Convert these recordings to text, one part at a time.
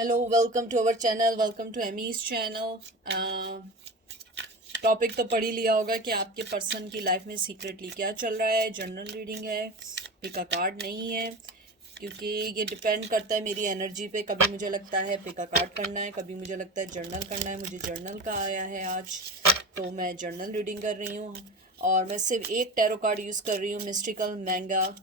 Hello, welcome to our channel, welcome to Amy's channel. Topic तो पढ़ ही लिया होगा कि आपके पर्सन की लाइफ में सीक्रेटली क्या चल रहा है। जनरल रीडिंग है, पिक अ कार्ड नहीं है, क्योंकि ये डिपेंड करता है मेरी एनर्जी पे। कभी मुझे लगता है पिक अ कार्ड करना है, कभी मुझे लगता है जर्नल करना है। मुझे जर्नल का आया है आज, तो मैं जर्नल रीडिंग कर रही हूँ। और मैं सिर्फ एक टैरो कार्ड यूज़ कर रही हूँ, मिस्टिकल मैंगा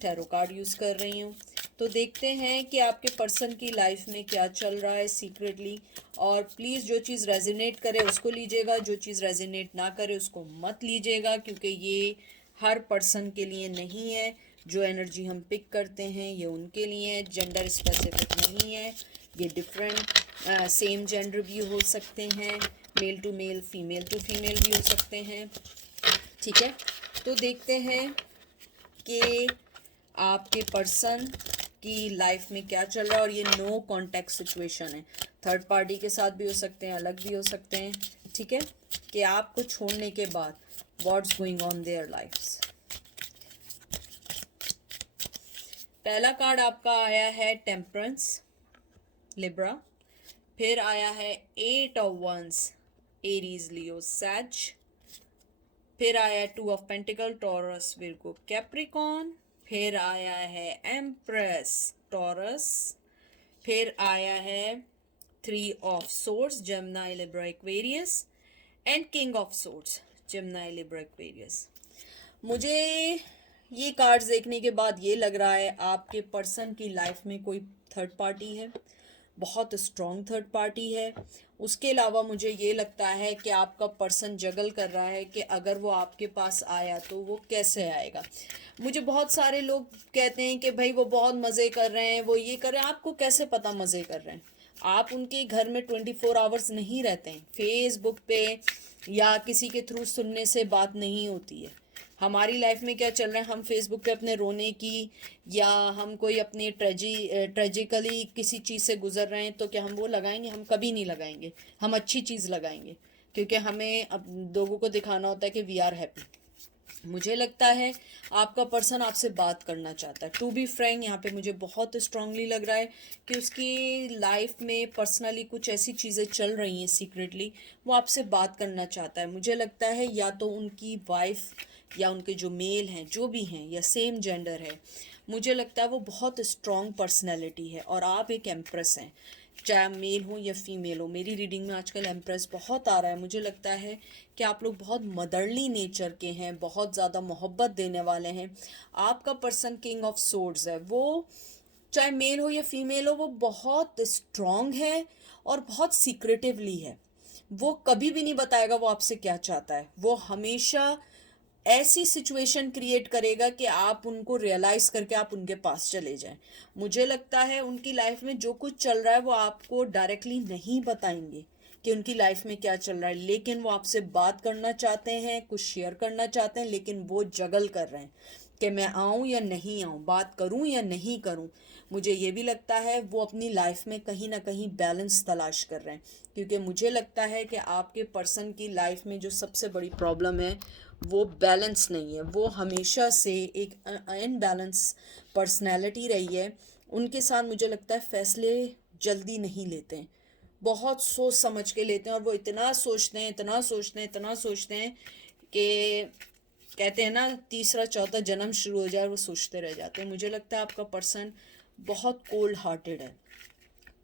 टैरो कार्ड यूज़ कर रही हूँ। तो देखते हैं कि आपके पर्सन की लाइफ में क्या चल रहा है सीक्रेटली। और प्लीज़ जो चीज़ रेजिनेट करे उसको लीजिएगा, जो चीज़ रेजिनेट ना करे उसको मत लीजिएगा, क्योंकि ये हर पर्सन के लिए नहीं है। जो एनर्जी हम पिक करते हैं ये उनके लिए है, जेंडर स्पेसिफिक नहीं है। ये डिफरेंट सेम जेंडर भी हो सकते हैं, male to male, female to female भी हो सकते हैं। ठीक है, तो देखते हैं कि आपके पर्सन की लाइफ में क्या चल रहा है। और ये नो कॉन्टैक्ट सिचुएशन है, थर्ड पार्टी के साथ भी हो सकते हैं, अलग भी हो सकते हैं। ठीक है, कि आपको छोड़ने के बाद what's going on their lifes. पहला कार्ड आपका आया है टेम्परेंस, लिब्रा। फिर आया है eight of wands, Aries, Leo, Sag. फिर आया two of pentacle, Taurus, Virgo, Capricorn. फिर आया है एम्प्रेस, टॉरस। फिर आया है three of swords, Gemini, Libra, Aquarius. And king of swords, Gemini, Libra, Aquarius. मुझे ये कार्ड्स देखने के बाद ये लग रहा है आपके पर्सन की लाइफ में कोई थर्ड पार्टी है, बहुत स्ट्रॉन्ग थर्ड पार्टी है। उसके अलावा मुझे ये लगता है कि आपका पर्सन जगल कर रहा है कि अगर वो आपके पास आया तो वो कैसे आएगा। मुझे बहुत सारे लोग कहते हैं कि भाई वो बहुत मज़े कर रहे हैं, वो ये कर रहे हैं। आपको कैसे पता मज़े कर रहे हैं? आप उनके घर में 24 आवर्स नहीं रहते हैं। फेसबुक पे या किसी के थ्रू सुनने से बात नहीं होती है। हमारी लाइफ में क्या चल रहा है, हम फेसबुक पे अपने रोने की या हम कोई अपनी ट्रेजिकली किसी चीज़ से गुजर रहे हैं तो क्या हम वो लगाएंगे? हम कभी नहीं लगाएंगे। हम अच्छी चीज़ लगाएंगे, क्योंकि हमें अब लोगों को दिखाना होता है कि वी आर हैप्पी। मुझे लगता है आपका पर्सन आपसे बात करना चाहता है। टू बी फ्रैंक, यहाँ पे मुझे बहुत स्ट्रांगली लग रहा है कि उसकी लाइफ में पर्सनली कुछ ऐसी चीज़ें चल रही हैं सीक्रेटली, वो आपसे बात करना चाहता है। मुझे लगता है या तो उनकी वाइफ या उनके जो मेल हैं, जो भी हैं, या सेम जेंडर है, मुझे लगता है वो बहुत स्ट्रॉन्ग पर्सनैलिटी है और आप एक एम्प्रेस हैं। चाहे मेल हो या फीमेल हो, मेरी रीडिंग में आजकल एम्प्रेस बहुत आ रहा है। मुझे लगता है कि आप लोग बहुत मदरली नेचर के हैं, बहुत ज़्यादा मोहब्बत देने वाले हैं। आपका पर्सन किंग ऑफ सोर्ड्स है, वो चाहे मेल हो या फीमेल हो, वो बहुत स्ट्रॉन्ग है और बहुत सीक्रेटिवली है। वो कभी भी नहीं बताएगा वो आपसे क्या चाहता है। वो हमेशा ऐसी सिचुएशन क्रिएट करेगा कि आप उनको रियलाइज करके आप उनके पास चले जाएं। मुझे लगता है उनकी लाइफ में जो कुछ चल रहा है वो आपको डायरेक्टली नहीं बताएंगे कि उनकी लाइफ में क्या चल रहा है, लेकिन वो आपसे बात करना चाहते हैं, कुछ शेयर करना चाहते हैं, लेकिन वो जगल कर रहे हैं कि मैं आऊँ या नहीं आऊँ, बात करूँ या नहीं करूँ। मुझे ये भी लगता है वो अपनी लाइफ में कहीं ना कहीं बैलेंस तलाश कर रहे हैं, क्योंकि मुझे लगता है कि आपके पर्सन की लाइफ में जो सबसे बड़ी प्रॉब्लम है वो बैलेंस नहीं है। वो हमेशा से एक अनबैलेंस पर्सनैलिटी रही है। उनके साथ मुझे लगता है फैसले जल्दी नहीं लेते हैं, बहुत सोच समझ के लेते हैं। और वो इतना सोचते हैं, इतना सोचते हैं, इतना सोचते हैं कि कहते हैं ना, तीसरा चौथा जन्म शुरू हो जाए वो सोचते रह जाते हैं। मुझे लगता है आपका पर्सन बहुत कोल्ड हार्टेड है,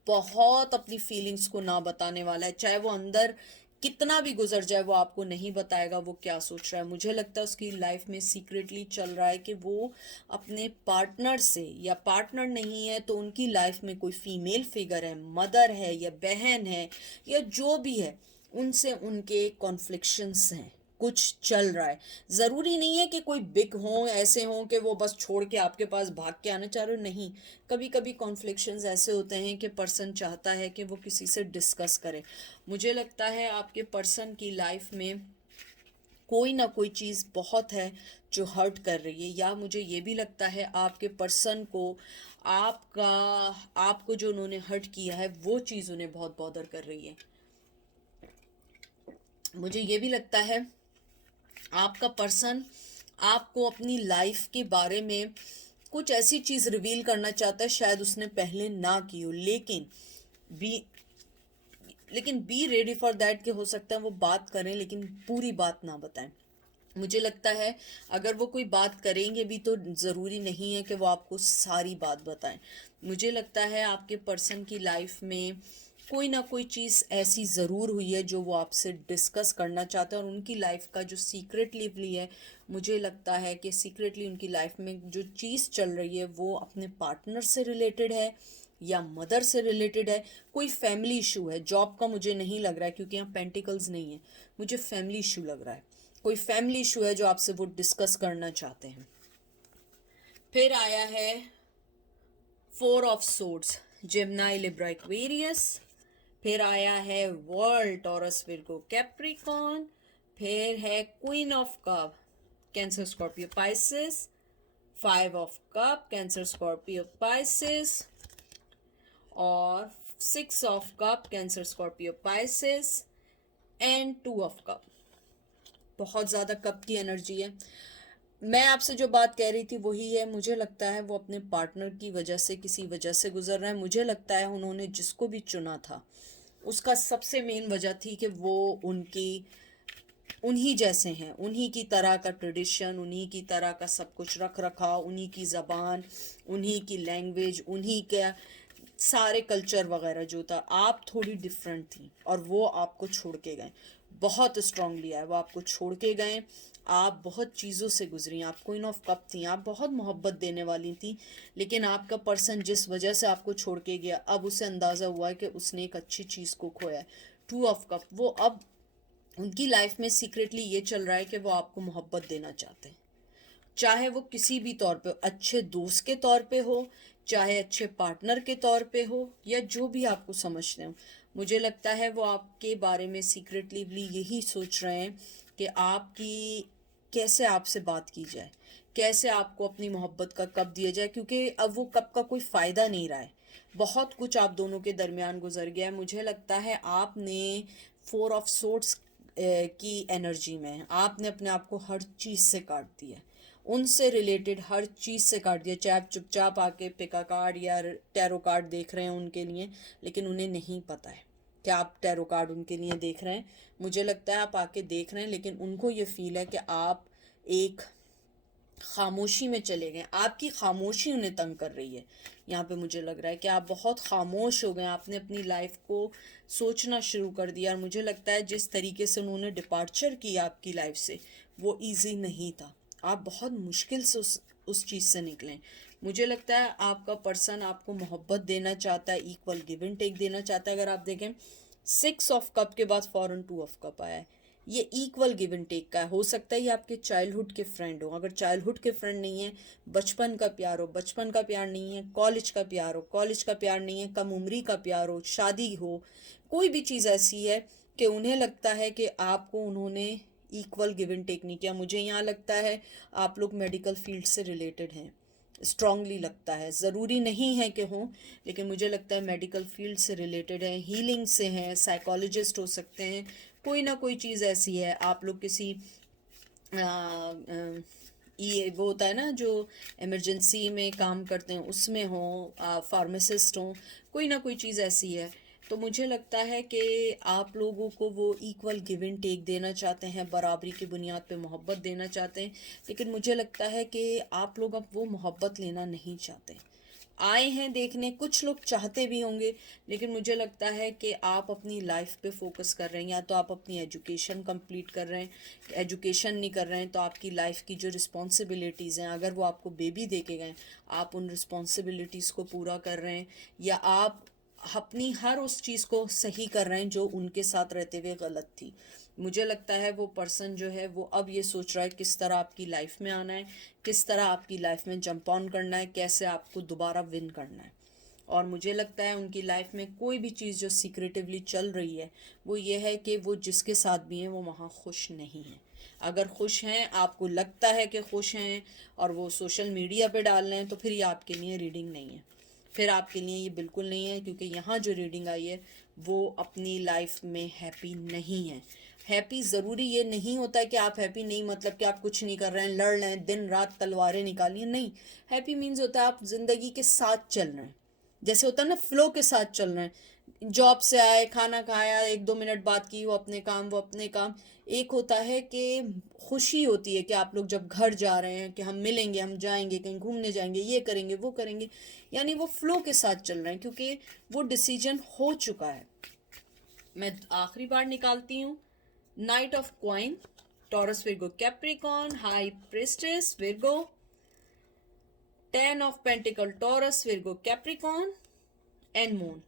बहुत अपनी फीलिंग्स को ना बताने वाला है। चाहे वो अंदर कितना भी गुजर जाए वो आपको नहीं बताएगा वो क्या सोच रहा है। मुझे लगता है उसकी लाइफ में सीक्रेटली चल रहा है कि वो अपने पार्टनर से, या पार्टनर नहीं है तो उनकी लाइफ में कोई फीमेल फिगर है, मदर है या बहन है या जो भी है, उनसे उनके कॉन्फ्लिक्शंस हैं, कुछ चल रहा है। ज़रूरी नहीं है कि कोई बिग हो, ऐसे हों कि वो बस छोड़ के आपके पास भाग के आना चाह रहे हो, नहीं। कभी कभी कॉन्फ्लिक्शंस ऐसे होते हैं कि पर्सन चाहता है कि वो किसी से डिस्कस करे। मुझे लगता है आपके पर्सन की लाइफ में कोई ना कोई चीज़ बहुत है जो हर्ट कर रही है, या मुझे ये भी लगता है आपके पर्सन को आपका आपको जो उन्होंने हर्ट किया है वो चीज़ उन्हें बहुत बॉदर कर रही है। मुझे ये भी लगता है आपका पर्सन आपको अपनी लाइफ के बारे में कुछ ऐसी चीज़ रिवील करना चाहता है शायद उसने पहले ना की हो, लेकिन बी रेडी फॉर दैट कि हो सकता है वो बात करें लेकिन पूरी बात ना बताएं। मुझे लगता है अगर वो कोई बात करेंगे भी तो ज़रूरी नहीं है कि वो आपको सारी बात बताएं। मुझे लगता है आपके पर्सन की लाइफ में कोई ना कोई चीज़ ऐसी ज़रूर हुई है जो वो आपसे डिस्कस करना चाहते हैं, और उनकी लाइफ का जो सीक्रेटली है, मुझे लगता है कि सीक्रेटली उनकी लाइफ में जो चीज़ चल रही है वो अपने पार्टनर से रिलेटेड है या मदर से रिलेटेड है। कोई फैमिली इशू है, जॉब का मुझे नहीं लग रहा है क्योंकि यहाँ पेंटिकल्स नहीं है, मुझे फैमिली इशू लग रहा है। कोई फैमिली इशू है जो आपसे वो डिस्कस करना चाहते हैं। फिर आया है 4 of swords, Gemini Libra Aquarius. फिर आया है वर्ल्ड टॉरस विर्गो कैप्रिकॉन। फिर है queen of cup, cancer Scorpio Pisces. 5 of cup, cancer Scorpio Pisces. और 6 of cup, cancer Scorpio Pisces. And 2 of cup. बहुत ज़्यादा कप की एनर्जी है। मैं आपसे जो बात कह रही थी वही है। मुझे लगता है वो अपने पार्टनर की वजह से, किसी वजह से गुजर रहे हैं। मुझे लगता है उन्होंने जिसको भी चुना था उसका सबसे मेन वजह थी कि वो उन्हीं जैसे हैं, उन्हीं की तरह का ट्रेडिशन, उन्हीं की तरह का सब कुछ रख रखा, उन्हीं की ज़बान, उन्हीं की लैंग्वेज, उन्हीं का सारे कल्चर वगैरह जो था। आप थोड़ी डिफरेंट थी और वो आपको छोड़ के गए। बहुत स्ट्रांगली आया, वो आपको छोड़ के गए। आप बहुत चीज़ों से गुजरी, आप क्वीन ऑफ कप थी, आप बहुत मोहब्बत देने वाली थी, लेकिन आपका पर्सन जिस वजह से आपको छोड़ के गया, अब उसे अंदाज़ा हुआ है कि उसने एक अच्छी चीज़ को खोया है। 2 ऑफ कप, वो अब उनकी लाइफ में सीक्रेटली ये चल रहा है कि वो आपको मोहब्बत देना चाहते हैं, चाहे वो किसी भी तौर पे, अच्छे दोस्त के तौर पे हो, चाहे अच्छे पार्टनर के तौर पे हो, या जो भी आपको समझते हो। मुझे लगता है वो आपके बारे में सीक्रेटली यही सोच रहे हैं कि आपकी कैसे आपसे बात की जाए, कैसे आपको अपनी मोहब्बत का कप दिया जाए, क्योंकि अब वो कप का कोई फ़ायदा नहीं रहा है। बहुत कुछ आप दोनों के दरमियान गुजर गया है। मुझे लगता है आपने 4 ऑफ सोर्ड्स की एनर्जी में आपने अपने आप को हर चीज़ से काट दिया, उनसे रिलेटेड हर चीज़ से काट दिया। चाहे आप चुपचाप आके पिका कार्ड या टैरो कार्ड देख रहे हैं उनके लिए, लेकिन उन्हें नहीं पता है कि आप टैरो कार्ड उनके लिए देख रहे हैं। मुझे लगता है आप आके देख रहे हैं, लेकिन उनको ये फील है कि आप एक खामोशी में चले गए, आपकी खामोशी उन्हें तंग कर रही है। यहाँ पे मुझे लग रहा है कि आप बहुत खामोश हो गए, आपने अपनी लाइफ को सोचना शुरू कर दिया। और मुझे लगता है जिस तरीके से उन्होंने डिपार्चर किया आपकी लाइफ से, वो इजी नहीं था। आप बहुत मुश्किल से उस चीज़ से निकलें। मुझे लगता है आपका पर्सन आपको मोहब्बत देना चाहता है, इक्वल गिव एंड टेक देना चाहता है। अगर आप देखें 6 ऑफ कप के बाद फॉरन 2 ऑफ कप आया है, ये इक्वल गिव एंड टेक का है। हो सकता है ये आपके चाइल्डहुड के फ्रेंड हो, अगर चाइल्डहुड के फ्रेंड नहीं है, बचपन का प्यार हो, बचपन का प्यार नहीं है, कॉलेज का प्यार हो, कॉलेज का प्यार नहीं है, कम उम्री का प्यार हो, शादी हो, कोई भी चीज़ ऐसी है कि उन्हें लगता है कि आपको उन्होंने इक्वल गिव एंड टेक नहीं किया। मुझे यहाँ लगता है आप लोग मेडिकल फील्ड से रिलेटेड हैं, स्ट्रांगली लगता है, ज़रूरी नहीं है कि हों, लेकिन मुझे लगता है मेडिकल फील्ड से रिलेटेड है, हीलिंग से हैं, साइकोलॉजिस्ट हो सकते हैं। कोई ना कोई चीज़ ऐसी है, आप लोग किसी ये वो होता है ना जो इमरजेंसी में काम करते हैं उसमें हो, फार्मासिस्ट हो, कोई ना कोई चीज़ ऐसी है। तो मुझे लगता है कि आप लोगों को वो इक्वल गिव एंड टेक देना चाहते हैं, बराबरी की बुनियाद पे मोहब्बत देना चाहते हैं, लेकिन मुझे लगता है कि आप लोग अब वो मोहब्बत लेना नहीं चाहते। आए हैं देखने, कुछ लोग चाहते भी होंगे, लेकिन मुझे लगता है कि आप अपनी लाइफ पे फोकस कर रहे हैं। या तो आप अपनी एजुकेशन कंप्लीट कर रहे हैं, एजुकेशन नहीं कर रहे हैं तो आपकी लाइफ की जो रिस्पॉन्सिबिलिटीज़ हैं, अगर वो आपको बेबी दे के गए, आप उन रिस्पॉन्सिबिलिटीज़ को पूरा कर रहे हैं, या आप अपनी हर उस चीज़ को सही कर रहे हैं जो उनके साथ रहते हुए गलत थी। मुझे लगता है वो पर्सन जो है वो अब ये सोच रहा है किस तरह आपकी लाइफ में आना है, किस तरह आपकी लाइफ में जंप ऑन करना है, कैसे आपको दोबारा विन करना है। और मुझे लगता है उनकी लाइफ में कोई भी चीज़ जो सीक्रेटिवली चल रही है वो ये है कि वो जिसके साथ भी हैं वो वहाँ खुश नहीं हैं। अगर खुश हैं, आपको लगता है कि खुश हैं, और वो सोशल मीडिया पे डाल रहे हैं, तो फिर ये आपके लिए रीडिंग नहीं है, फिर आपके लिए ये बिल्कुल नहीं है। क्योंकि यहाँ जो रीडिंग आई है वो अपनी लाइफ में हैप्पी नहीं है। हैप्पी ज़रूरी ये नहीं होता है कि आप हैप्पी नहीं मतलब कि आप कुछ नहीं कर रहे हैं, लड़ रहे हैं, दिन रात तलवारें निकालिए, नहीं। हैप्पी मीन्स होता है आप ज़िंदगी के साथ चल रहे हैं, जैसे होता है ना फ्लो के साथ चल रहे हैं। जॉब से आए, खाना खाया, 1-2 मिनट बात की, वो अपने काम वो अपने काम। एक होता है कि खुशी होती है कि आप लोग जब घर जा रहे हैं कि हम मिलेंगे, हम जाएंगे कहीं घूमने जाएंगे, ये करेंगे वो करेंगे, यानी वो फ्लो के साथ चल रहे हैं क्योंकि वो डिसीजन हो चुका है। मैं आखिरी बार निकालती हूँ। Night of coin, taurus Virgo Capricorn, high priestess Virgo, 10 of pentacle Taurus Virgo Capricorn and moon.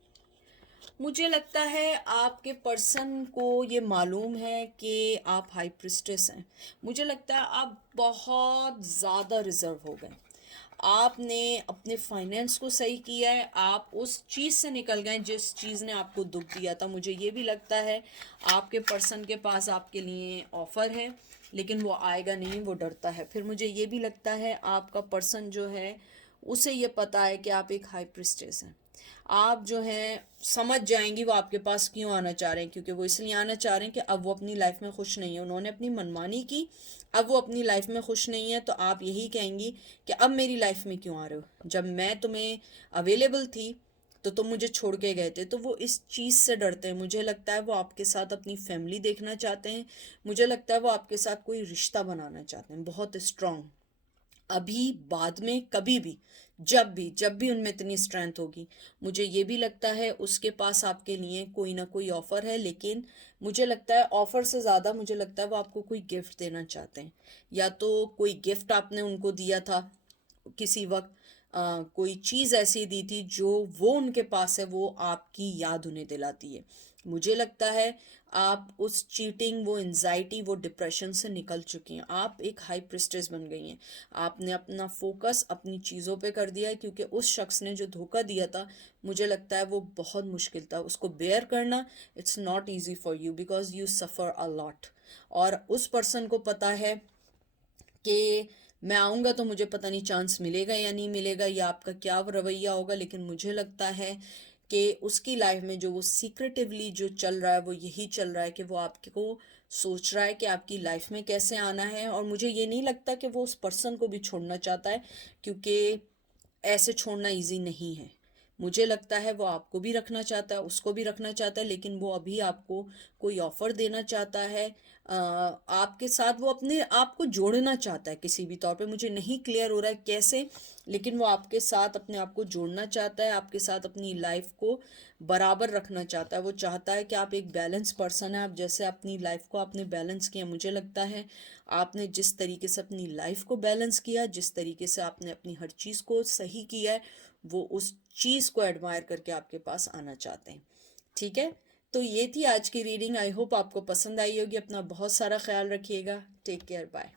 मुझे लगता है आपके पर्सन को ये मालूम है कि आप हाई प्रिस्टेस हैं। मुझे लगता है आप बहुत ज़्यादा रिजर्व हो गए। आपने अपने फाइनेंस को सही किया है, आप उस चीज़ से निकल गए जिस चीज़ ने आपको दुख दिया था। मुझे ये भी लगता है आपके पर्सन के पास आपके लिए ऑफ़र है, लेकिन वो आएगा नहीं, वो डरता है। फिर मुझे ये भी लगता है आपका पर्सन जो है उसे ये पता है कि आप एक हाई प्रिस्टेस हैं। आप जो हैं समझ जाएंगी वो आपके पास क्यों आना चाह रहे हैं, क्योंकि वो इसलिए आना चाह रहे हैं कि अब वो अपनी लाइफ में खुश नहीं है। उन्होंने अपनी मनमानी की, अब वो अपनी लाइफ में खुश नहीं है, तो आप यही कहेंगी कि अब मेरी लाइफ में क्यों आ रहे हो, जब मैं तुम्हें अवेलेबल थी तो तुम मुझे छोड़ के गए थे। तो वो इस चीज़ से डरते हैं। मुझे लगता है वो आपके साथ अपनी फैमिली देखना चाहते हैं। मुझे लगता है वो आपके साथ कोई रिश्ता बनाना चाहते हैं बहुत स्ट्रांग। अभी बाद में कभी भी, जब भी उनमें इतनी स्ट्रेंथ होगी। मुझे ये भी लगता है उसके पास आपके लिए कोई ना कोई ऑफ़र है, लेकिन मुझे लगता है ऑफ़र से ज़्यादा मुझे लगता है वो आपको कोई गिफ्ट देना चाहते हैं। या तो कोई गिफ्ट आपने उनको दिया था किसी वक्त, कोई चीज़ ऐसी दी थी जो वो उनके पास है, वो आपकी याद उन्हें दिलाती है। मुझे लगता है आप उस चीटिंग, वो एंजाइटी, वो डिप्रेशन से निकल चुकी हैं। आप एक हाई प्रिस्टेस बन गई हैं। आपने अपना फोकस अपनी चीज़ों पे कर दिया है, क्योंकि उस शख्स ने जो धोखा दिया था, मुझे लगता है वो बहुत मुश्किल था उसको बेयर करना। It's not easy for you because you suffer a lot. और उस पर्सन को पता है कि मैं आऊँगा तो मुझे पता नहीं चांस मिलेगा या नहीं मिलेगा, या आपका क्या रवैया होगा। लेकिन मुझे लगता है कि उसकी लाइफ में जो वो सीक्रेटिवली जो चल रहा है वो यही चल रहा है कि वो आपको सोच रहा है कि आपकी लाइफ में कैसे आना है। और मुझे ये नहीं लगता कि वो उस पर्सन को भी छोड़ना चाहता है, क्योंकि ऐसे छोड़ना इजी नहीं है। मुझे लगता है वो आपको भी रखना चाहता है, उसको भी रखना चाहता है, लेकिन वो अभी आपको कोई ऑफ़र देना चाहता है। आपके साथ वो अपने आप को जोड़ना चाहता है किसी भी तौर पे। मुझे नहीं क्लियर हो रहा है कैसे, लेकिन वो आपके साथ अपने आप को जोड़ना चाहता है, आपके साथ अपनी लाइफ को बराबर रखना चाहता है। वो चाहता है कि आप एक बैलेंस पर्सन है। आप जैसे अपनी लाइफ को आपने बैलेंस किया, मुझे लगता है आपने जिस तरीके से अपनी लाइफ को बैलेंस किया, जिस तरीके से आपने अपनी हर चीज़ को सही किया है, वो उस चीज़ को एडमायर करके आपके पास आना चाहते हैं। ठीक है, तो ये थी आज की रीडिंग। आई होप आपको पसंद आई होगी। अपना बहुत सारा ख्याल रखिएगा। Take care, bye.